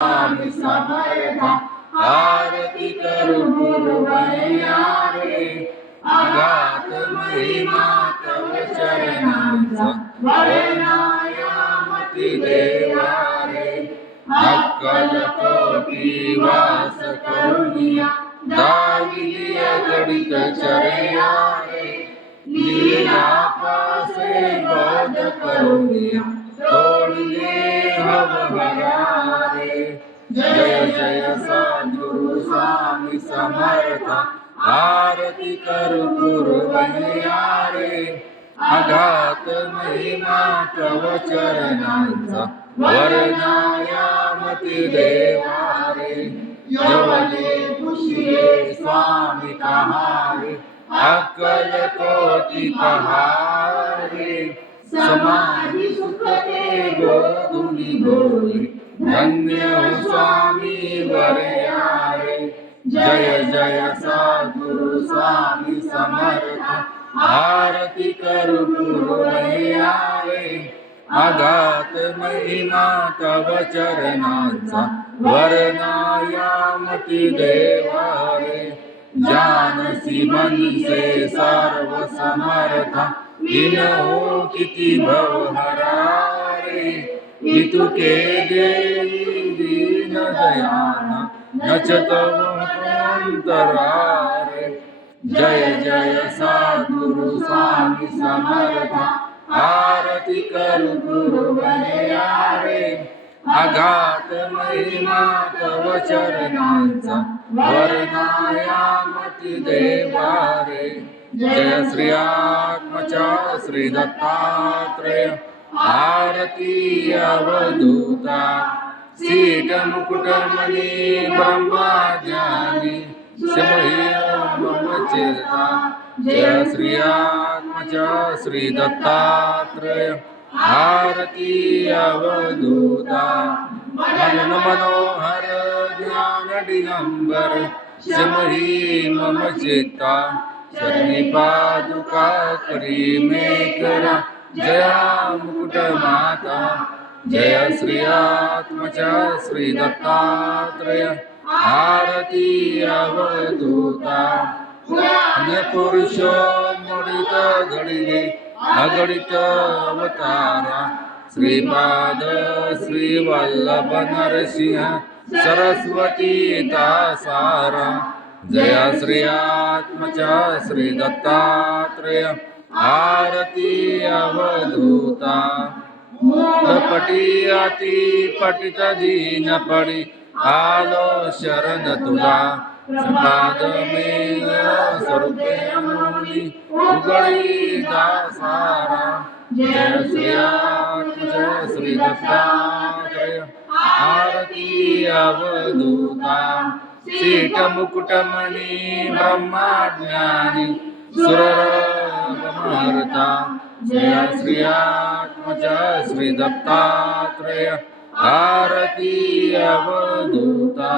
स्वामी समर्थ आरती करू गुरुवैया रे अगाध महिमा तव चरणांचा वर्णायामती देवा रे अक्कल कोटी वास करुनिया दाविलिय गणित चरया रे लीला पासे बोध करुनिया तोडिले हवहरा रे जय जय सद्गुरु स्वामी समर्थ आरती करू गुरुवैया रे अगाध महिमा तव चरणांचा वर्णायामती देवा रे यवले पुषिले स्वामी कहारे अक्कल कोटी पहारे समाधि सुखते गोधुनी बोले धन्य हो स्वामी वरया रे जय जय सद्गुरु स्वामी समर्थ आरती करू गुरुवैया रे अगाध महिमा तव चरणांचा वर्णायामती देवा रे जानसी मनसे सर्व समर्थ दीन हो किती भवहरा रे इतुके देई दीन दयाना नचतव अंतरा रे जय जय सद्गुरु स्वामी समर्थ आरती करू गुरुवैया रे अगाध महिमा तव चरणांचा वर्णायामती देवा रे जय श्री आत्मचा श्री दत्तात्रेय आरती अवधूता सीट मुकुटमणि ब्रह्मज्ञानी मम चेता जय श्री आत्मचा श्री दत्तात्रेय आरती अवधूता मन मनोहर ज्ञान दिगंबर सिमही मम चित्ता शरणी पादुका करी में करा जया मुकुट माता जय श्री आत्मचा श्री दत्तात्रेय आरती अवधूता पुरुषो मुडित घडिले अगणित अवतारा श्रीपाद श्री वल्लभ नरसिंह सरस्वती तासारा जय श्री आत्मचा श्री दत्तात्रेय आरती अवधूता पटी अति पटित दीन पडी आलो शरण तुला सपाद में स्वरूपे मुनी उगड़ी दासारा जय श्री आत्मचा श्री दत्तात्रेय आरती अवधूता सीट मुकुटमणि ब्रह्मज्ञानी सुररमहर्ता जय श्री आत्मचा श्री दत्तात्रेय आरती अवधूता